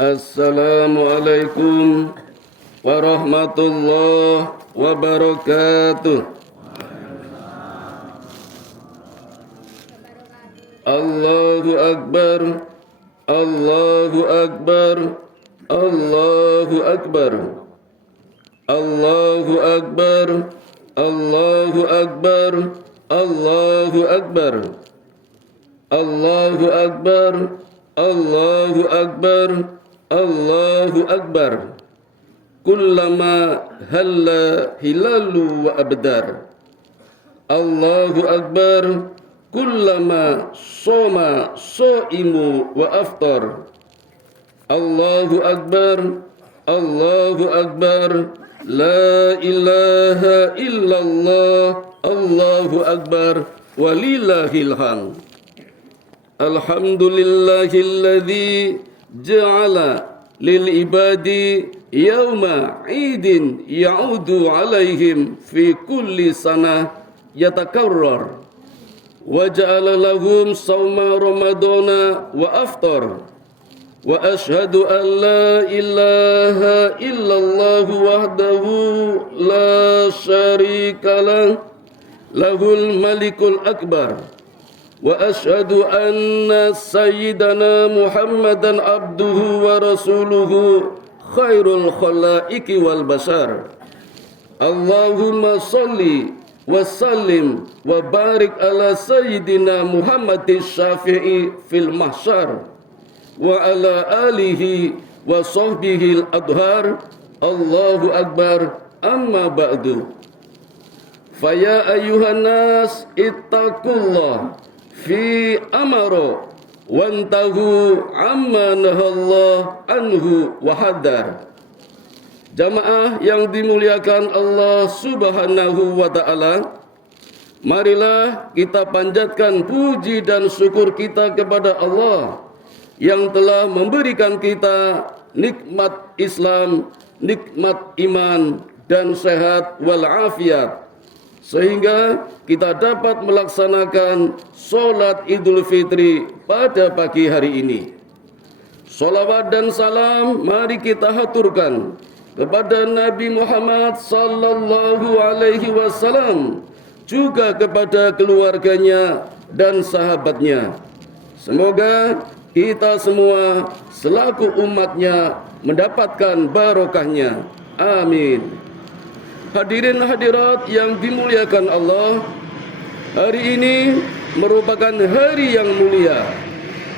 Assalamualaikum warahmatullahi wabarakatuh. Allahu Akbar, Allahu Akbar, Allahu Akbar, Allahu Akbar, Allahu Akbar, Allahu Akbar, Allahu Akbar, Allahu Akbar, Allahu Akbar. Kullama halla hilalu wa abdar. Allahu Akbar. Kullama soma so'imu wa aftar. Allahu Akbar, Allahu Akbar, la ilaha illallah, Allahu Akbar, walillahil hamd. Alhamdulillahilladzi ja'ala lil ibadi yawma 'idin ya'udu 'alaihim fi kulli sanah yatakarrar. Wa ja'ala lahum sawma ramadana wa aftar. Wa ashhadu an la ilaha illallah wahdahu la syarika lah, lahul malikul akbar. Wa ashhadu anna sayyidana Muhammadan abduhu wa rasuluhu khairul khalaiqi wal bashar. Allahumma salli wa sallim wa barik ala sayyidina Muhammadin syafi'i fil mahsyar wa ala alihi wa sahbihi al-adhar. Allahu Akbar, amma ba'du. Faya ayyuhan nas ittaqullah fi amara wantahu amma nahallah anhu wa hadar. Jamaah yang dimuliakan Allah Subhanahu wa ta'ala, marilah kita panjatkan puji dan syukur kita kepada Allah yang telah memberikan kita nikmat Islam, nikmat iman dan sehat walafiat, sehingga kita dapat melaksanakan sholat Idul Fitri pada pagi hari ini. Salawat dan salam mari kita haturkan kepada Nabi Muhammad sallallahu alaihi wasallam, juga kepada keluarganya dan sahabatnya. Semoga kita semua selaku umatnya mendapatkan barokahnya. Amin. Hadirin hadirat yang dimuliakan Allah, hari ini merupakan hari yang mulia,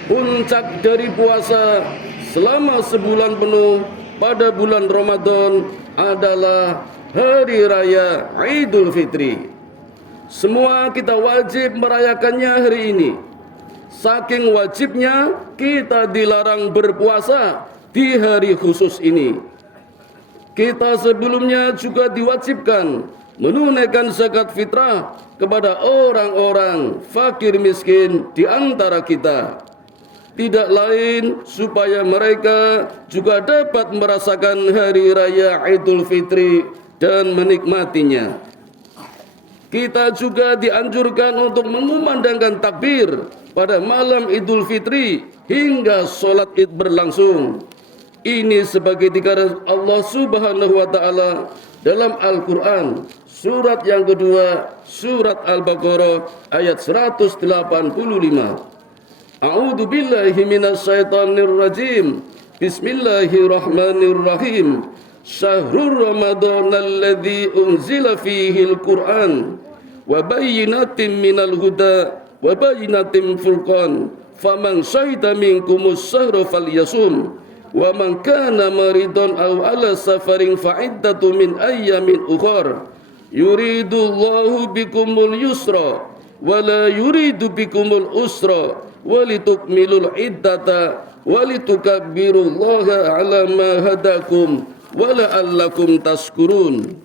puncak dari puasa selama sebulan penuh. Pada bulan Ramadan adalah hari raya Idul Fitri. Semua kita wajib merayakannya hari ini. Saking wajibnya kita dilarang berpuasa di hari khusus ini. Kita sebelumnya juga diwajibkan menunaikan zakat fitrah kepada orang-orang fakir miskin di antara kita. Tidak lain supaya mereka juga dapat merasakan hari raya Idul Fitri dan menikmatinya. Kita juga dianjurkan untuk mengumandangkan takbir pada malam Idul Fitri hingga sholat Id berlangsung. Ini sebagai dikatakan Allah Subhanahu wa ta'ala dalam Al-Quran, surat yang kedua, surat Al-Baqarah ayat 185. A'udzu billahi minasyaitonir rajim. Bismillahirrahmanirrahim. Syahrul Ramadhanal ladzi unzila fihil Qur'an wa bayyinatin minal huda wa bayyinatin furqan. Faman syahida minkumus syahra falyasum wa man kana maridan aw ala safarin fa'iddatu min ayyamin ukhra. Yuridullahu bikumul yusra wa la yuridu bikumul usra walitukmilul iddata walitukabbirullaha ala ma hadakum wa la'allakum tashkurun.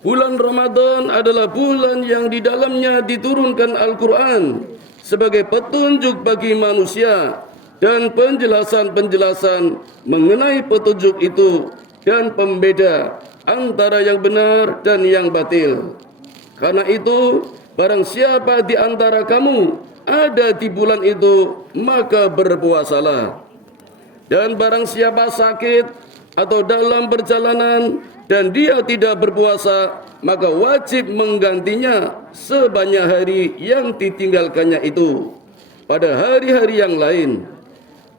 Bulan Ramadan adalah bulan yang di dalamnya diturunkan Al-Quran sebagai petunjuk bagi manusia dan penjelasan-penjelasan mengenai petunjuk itu dan pembeda antara yang benar dan yang batil. Karena itu, barang siapa di antara kamu ada di bulan itu, maka berpuasalah. Dan barang siapa sakit atau dalam perjalanan dan dia tidak berpuasa, maka wajib menggantinya sebanyak hari yang ditinggalkannya itu pada hari-hari yang lain.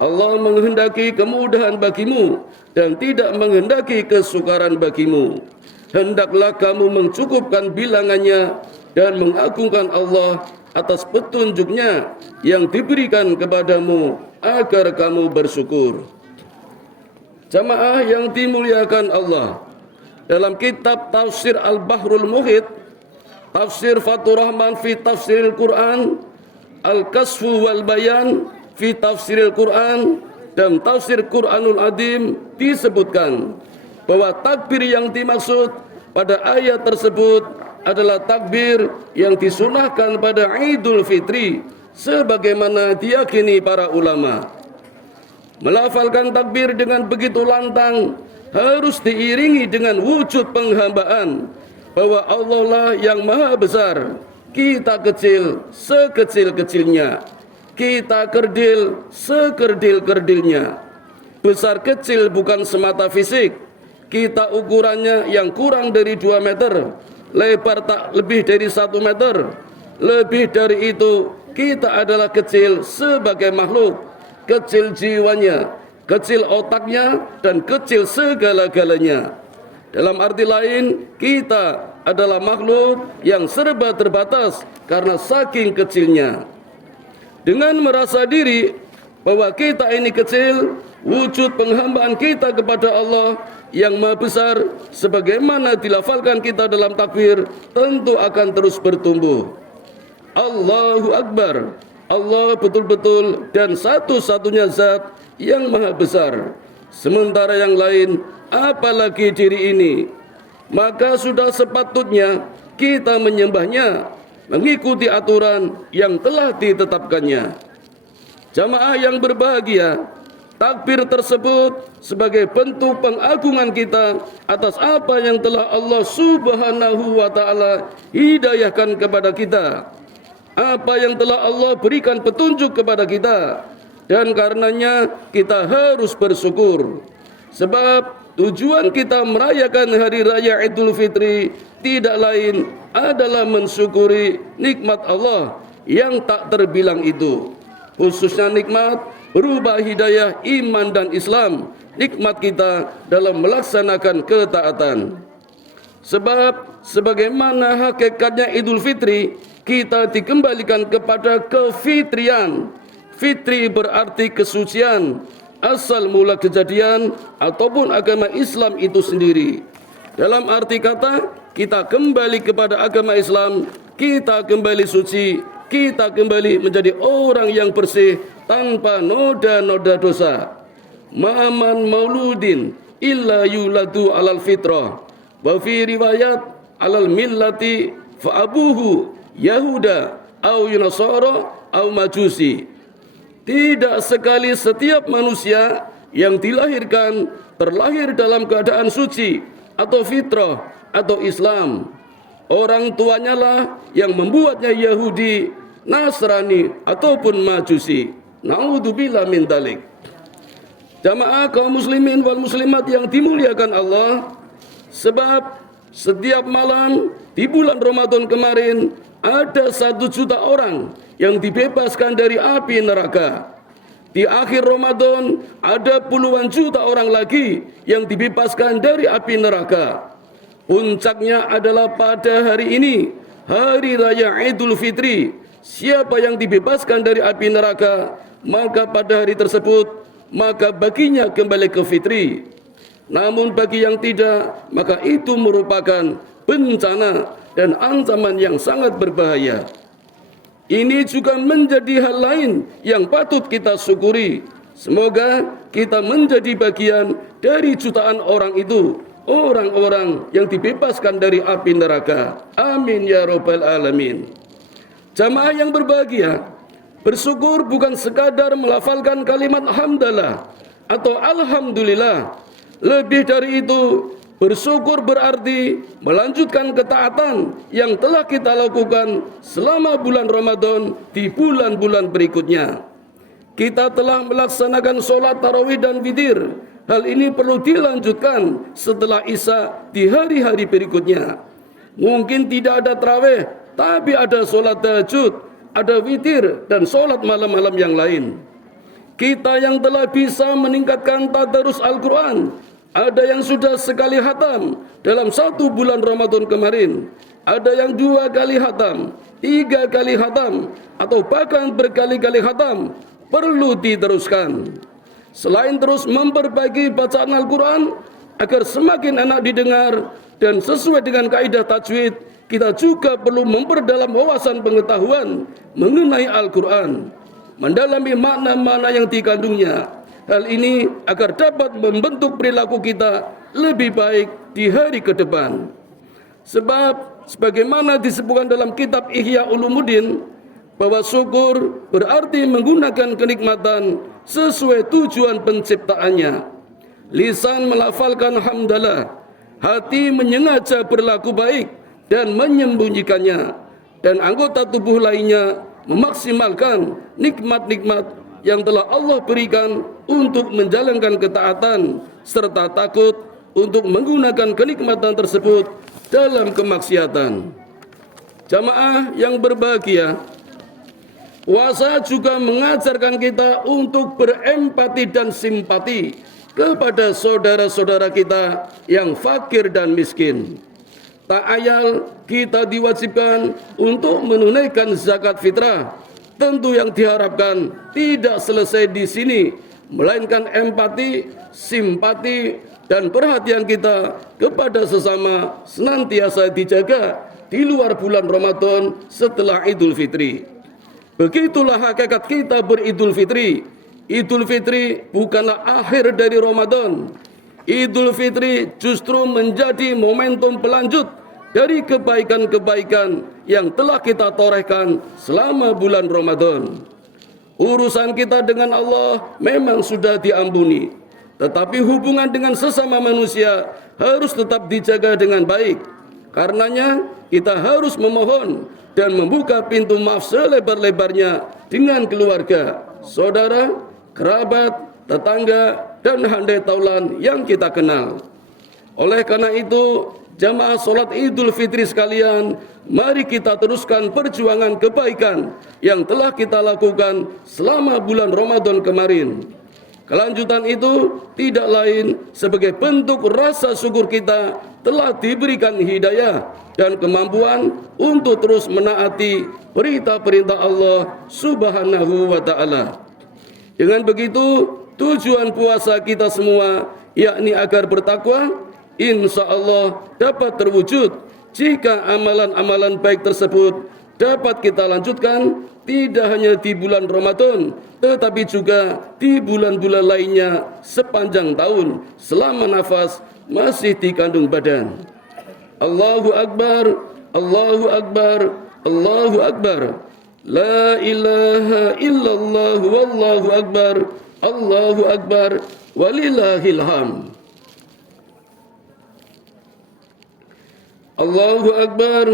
Allah menghendaki kemudahan bagimu dan tidak menghendaki kesukaran bagimu. Hendaklah kamu mencukupkan bilangannya dan mengagungkan Allah atas petunjuknya yang diberikan kepadamu agar kamu bersyukur. Jamaah yang dimuliakan Allah, dalam kitab Tafsir Al-Bahrul Muhit, Tafsir Fathur Rahman fi Tafsiril Quran, Al-Kasfu wal Bayan fi Tafsiril Quran, dan Tafsir Quranul Adim disebutkan bahwa takbir yang dimaksud pada ayat tersebut adalah takbir yang disunahkan pada Idul Fitri sebagaimana diyakini para ulama. Melafalkan takbir dengan begitu lantang harus diiringi dengan wujud penghambaan bahwa Allah lah yang maha besar, kita kecil sekecil-kecilnya, kita kerdil sekerdil-kerdilnya. Besar kecil bukan semata fisik, kita ukurannya yang kurang dari 2 meter, lebar tak lebih dari 1 meter. Lebih dari itu, kita adalah kecil sebagai makhluk, kecil jiwanya, kecil otaknya, dan kecil segala-galanya. Dalam arti lain, kita adalah makhluk yang serba terbatas karena saking kecilnya. Dengan merasa diri bahwa kita ini kecil, wujud penghambaan kita kepada Allah yang maha besar sebagaimana dilafalkan kita dalam takbir tentu akan terus bertumbuh. Allahu Akbar, Allah betul-betul dan satu-satunya zat yang maha besar. Sementara yang lain, apalagi diri ini, maka sudah sepatutnya kita menyembahnya, mengikuti aturan yang telah ditetapkannya. Jamaah yang berbahagia, takbir tersebut sebagai bentuk pengagungan kita atas apa yang telah Allah Subhanahu wa Ta'ala hidayahkan kepada kita, apa yang telah Allah berikan petunjuk kepada kita, dan karenanya kita harus bersyukur. Sebab tujuan kita merayakan hari raya Idul Fitri tidak lain adalah mensyukuri nikmat Allah yang tak terbilang itu, khususnya nikmat berupa hidayah iman dan Islam, nikmat kita dalam melaksanakan ketaatan. Sebab sebagaimana hakikatnya Idul Fitri, kita dikembalikan kepada kefitrian. Fitri berarti kesucian, asal mula kejadian ataupun agama Islam itu sendiri. Dalam arti kata, kita kembali kepada agama Islam, kita kembali suci, kita kembali menjadi orang yang bersih tanpa noda-noda dosa. Ma'aman mauludin illa yuladu alal fitrah, wa fi riwayat alal millati fa'abuhu Yahuda au Yunasara au Majusi. Tidak sekali setiap manusia yang dilahirkan terlahir dalam keadaan suci atau fitrah atau Islam. Orang tuanya lah yang membuatnya Yahudi, Nasrani ataupun Majusi. Naudzubillah min dzalik. Jamaah kaum muslimin wal muslimat yang dimuliakan Allah, sebab setiap malam di bulan Ramadan kemarin ada 1 juta orang yang dibebaskan dari api neraka. Di akhir Ramadan ada puluhan juta orang lagi yang dibebaskan dari api neraka. Puncaknya adalah pada hari ini, hari raya Idul Fitri. Siapa yang dibebaskan dari api neraka, maka pada hari tersebut maka baginya kembali ke fitri. Namun bagi yang tidak, maka itu merupakan bencana dan ancaman yang sangat berbahaya. Ini juga menjadi hal lain yang patut kita syukuri. Semoga kita menjadi bagian dari jutaan orang itu, orang-orang yang dibebaskan dari api neraka. Amin ya rabbal alamin. Jamaah yang berbahagia, bersyukur bukan sekadar melafalkan kalimat hamdalah atau alhamdulillah. Lebih dari itu, bersyukur berarti melanjutkan ketaatan yang telah kita lakukan selama bulan Ramadan di bulan-bulan berikutnya. Kita telah melaksanakan solat tarawih dan witir. Hal ini perlu dilanjutkan setelah Isya di hari-hari berikutnya. Mungkin tidak ada tarawih, tapi ada solat tahajud, ada witir dan solat malam-malam yang lain. Kita yang telah bisa meningkatkan tadarus Al-Quran, ada yang sudah sekali khatam dalam 1 bulan Ramadan kemarin, ada yang 2 kali khatam, 3 kali khatam, atau bahkan berkali-kali khatam, perlu diteruskan. Selain terus memperbaiki bacaan Al-Quran agar semakin enak didengar dan sesuai dengan kaidah tajwid, kita juga perlu memperdalam wawasan pengetahuan mengenai Al-Quran, mendalami makna-makna yang dikandungnya. Hal ini agar dapat membentuk perilaku kita lebih baik di hari ke depan. Sebab sebagaimana disebutkan dalam kitab Ihya Ulumuddin, bahwa syukur berarti menggunakan kenikmatan sesuai tujuan penciptaannya. Lisan melafalkan hamdalah, hati menyengaja berlaku baik dan menyembunyikannya, dan anggota tubuh lainnya memaksimalkan nikmat-nikmat yang telah Allah berikan untuk menjalankan ketaatan serta takut untuk menggunakan kenikmatan tersebut dalam kemaksiatan. Jamaah yang berbahagia, puasa juga mengajarkan kita untuk berempati dan simpati kepada saudara-saudara kita yang fakir dan miskin. Tak ayal kita diwajibkan untuk menunaikan zakat fitrah. Tentu yang diharapkan tidak selesai di sini, melainkan empati, simpati, dan perhatian kita kepada sesama senantiasa dijaga di luar bulan Ramadan setelah Idul Fitri. Begitulah hakikat kita beridul fitri. Idul Fitri bukanlah akhir dari Ramadan. Idul Fitri justru menjadi momentum pelanjut dari kebaikan-kebaikan yang telah kita torehkan selama bulan Ramadan. Urusan kita dengan Allah memang sudah diampuni, tetapi hubungan dengan sesama manusia harus tetap dijaga dengan baik. Karenanya kita harus memohon dan membuka pintu maaf selebar-lebarnya dengan keluarga, saudara, kerabat, tetangga, dan handai taulan yang kita kenal. Oleh karena itu, jamaah solat Idul Fitri sekalian, mari kita teruskan perjuangan kebaikan yang telah kita lakukan selama bulan Ramadan kemarin. Kelanjutan itu tidak lain sebagai bentuk rasa syukur kita telah diberikan hidayah dan kemampuan untuk terus menaati perintah-perintah Allah Subhanahu wa Ta'ala. Dengan begitu, tujuan puasa kita semua, yakni agar bertakwa, insya Allah dapat terwujud jika amalan-amalan baik tersebut dapat kita lanjutkan tidak hanya di bulan Ramadan, tetapi juga di bulan-bulan lainnya sepanjang tahun selama nafas masih dikandung badan. Allahu Akbar, Allahu Akbar, Allahu Akbar. La ilaha illallah wallahu akbar, Allahu Akbar, walillahil hamd. Allahu Akbar,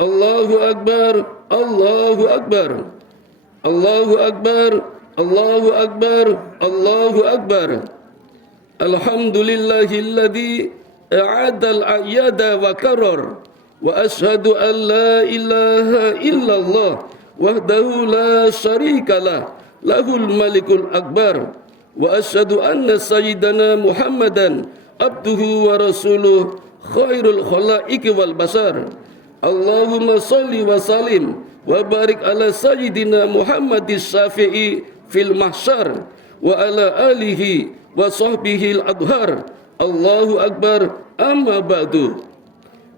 Allahu Akbar, Allahu Akbar. Allahu Akbar, Allahu Akbar, Allahu Akbar. Alhamdulillahilladzi a'adal a'yada wa karar. Wa ashhadu an la ilaha illallah wahdahu la syarikalah lahul malikul akbar. Wa ashhadu anna sayyidana Muhammadan abduhu wa rasuluh khairul khalaiki wal basar. Allahumma salli wa salim wa barik ala sayyidina Muhammadis syafi'i fil mahsyar wa ala alihi wa sahbihi al-adhar. Allahu Akbar, amma ba'du.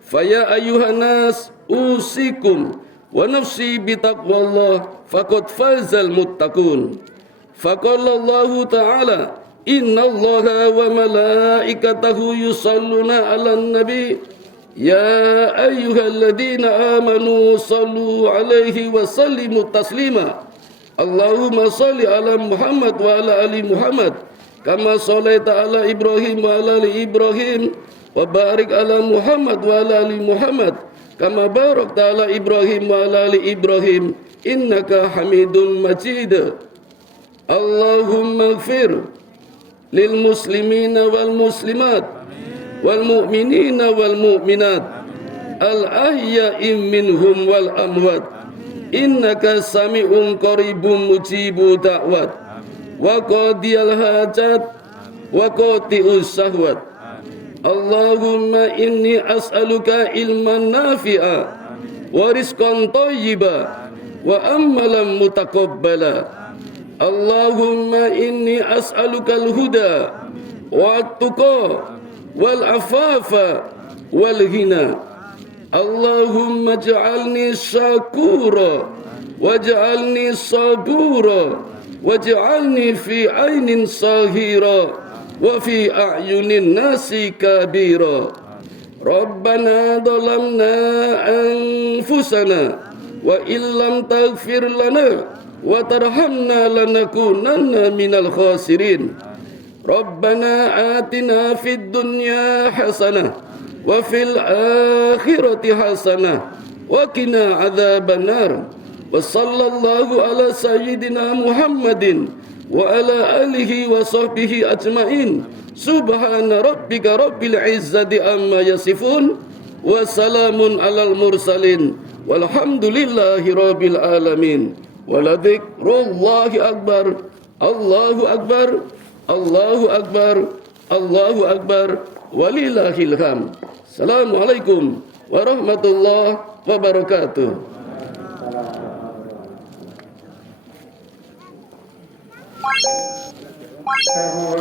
Faya ayuhan nas usikum wa nafsi bitaqwallah faqad fazal muttaqun. Faqala Allahu ta'ala innallaha wa malaikatahu yusalluna 'alan nabi ya ayyuhalladzina amanu sallu 'alaihi wa sallimu taslima. Allahumma salli 'ala Muhammad wa 'ala ali Muhammad kama shallaita 'ala Ibrahim wa 'ala ali Ibrahim wa barik 'ala Muhammad wa 'ala ali Muhammad kama barakta 'ala Ibrahim wa 'ala ali Ibrahim innaka Hamidum Majid. Allahumma ighfir lil muslimina wal muslimat wal mu'minina wal mu'minat al ahya'i minhum wal amwat innaka sami'un qaribun mujibu da'wat wa qadiyal hajat wa qati'us sahwat. Allahumma inni as'aluka ilman nafi'a wa rizqan thayyiba wa amalan mutaqabbala. Allahumma inni as'aluka al-huda wa at-tuqa wal afafa wal ghina. Allahumma ij'alni syakura waj'alni sabura waj'alni fi 'ainin sahira wa fi a'yunin nasi kabira. Rabbana dhalamna anfusana wa illam taghfir lana wa tarhamna lanakunanna minal khasirin. Rabbana atina fid dunya hasanah wa fil akhirati hasanah wa qina adzabannar. Wa sallallahu ala sayyidina Muhammadin wa ala alihi wa sahbihi ajmain. Subhana rabbika rabbil izzati amma yasifun wa salamun alal mursalin walhamdulillahi rabbil alamin. Waladhikrullahi akbar. Allahu akbar. Allahu akbar. Allahu akbar. Walillahil hamd. Assalamualaikum warahmatullahi wabarakatuh. Saya